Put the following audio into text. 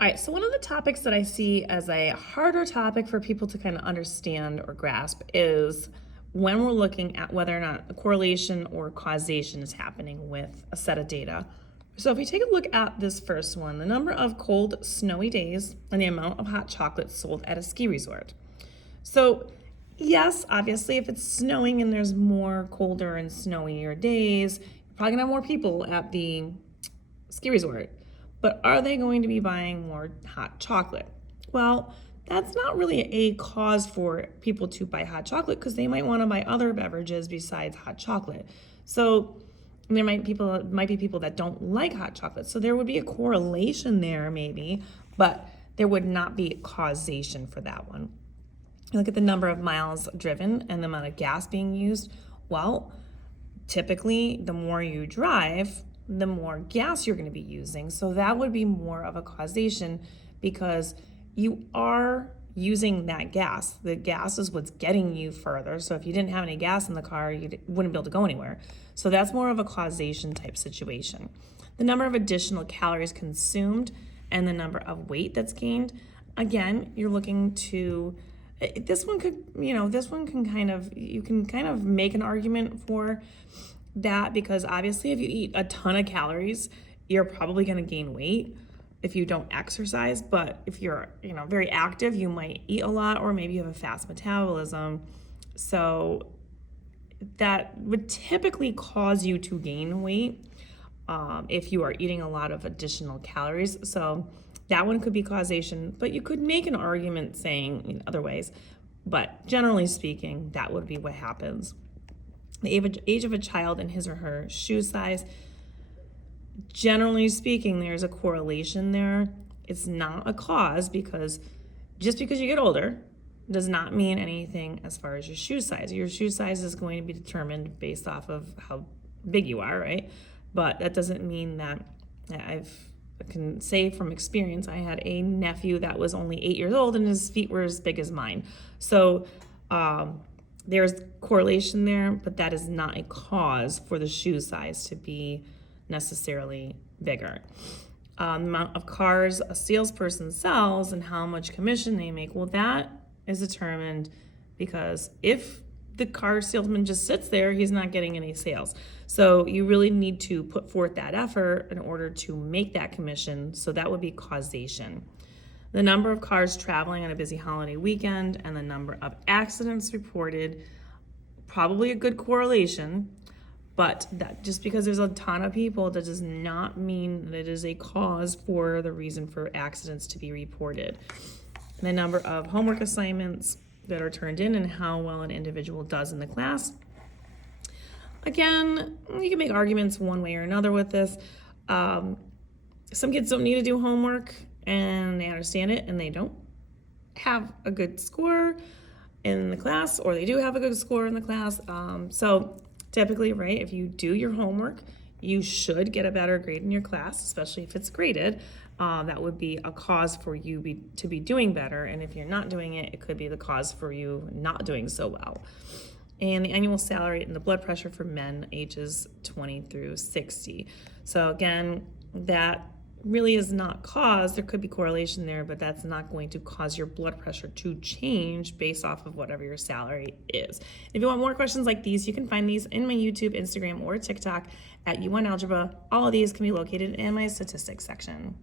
All right, so one of the topics that I see as a harder topic for people to kind of understand or grasp is when we're looking at whether or not a correlation or causation is happening with a set of data. So if we take a look at this first one, the number of cold, snowy days and the amount of hot chocolate sold at a ski resort. So yes, obviously, if it's snowing and there's more colder and snowier days, you're probably gonna have more people at the ski resort. But are they going to be buying more hot chocolate? Well, that's not really a cause for people to buy hot chocolate because they might want to buy other beverages besides hot chocolate. So there might be people that don't like hot chocolate. So there would be a correlation there maybe, but there would not be causation for that one. You look at the number of miles driven and the amount of gas being used. Well, typically the more you drive, the more gas you're going to be using. So that would be more of a causation because you are using that gas. The gas is what's getting you further. So if you didn't have any gas in the car, you wouldn't be able to go anywhere. So that's more of a causation type situation. The number of additional calories consumed and the number of weight that's gained. Again, you're looking to, this one can kind of, you can kind of make an argument for that because obviously if you eat a ton of calories, you're probably going to gain weight if you don't exercise. But if you're, very active, you might eat a lot, or maybe you have a fast metabolism. So that would typically cause you to gain weight if you are eating a lot of additional calories. So that one could be causation, but you could make an argument saying in other ways. But generally speaking, that would be what happens. The age of a child and his or her shoe size. Generally speaking, there's a correlation there. It's not a cause because just because you get older does not mean anything as far as your shoe size. Your shoe size is going to be determined based off of how big you are, right? But that doesn't mean that I can say from experience, I had a nephew that was only 8 years old and his feet were as big as mine. So there's correlation there, but that is not a cause for the shoe size to be necessarily bigger. The amount of cars a salesperson sells and how much commission they make, well, that is determined because if the car salesman just sits there, he's not getting any sales. So you really need to put forth that effort in order to make that commission. So that would be causation. The number of cars traveling on a busy holiday weekend and the number of accidents reported, probably a good correlation, but that just because there's a ton of people, that does not mean that it is a cause for the reason for accidents to be reported. The number of homework assignments that are turned in and how well an individual does in the class. Again, you can make arguments one way or another with this. Some kids don't need to do homework and they understand it and they don't have a good score in the class, or they do have a good score in the class. So typically, right, if you do your homework, you should get a better grade in your class, especially if it's graded. That would be a cause for you to be doing better. And if you're not doing it, it could be the cause for you not doing so well. And the annual salary and the blood pressure for men ages 20 through 60. So again, that really is not cause. There could be correlation there, but that's not going to cause your blood pressure to change based off of whatever your salary is. If you want more questions like these, you can find these in my YouTube, Instagram, or TikTok at YouWantAlgebra. All of these can be located in my statistics section.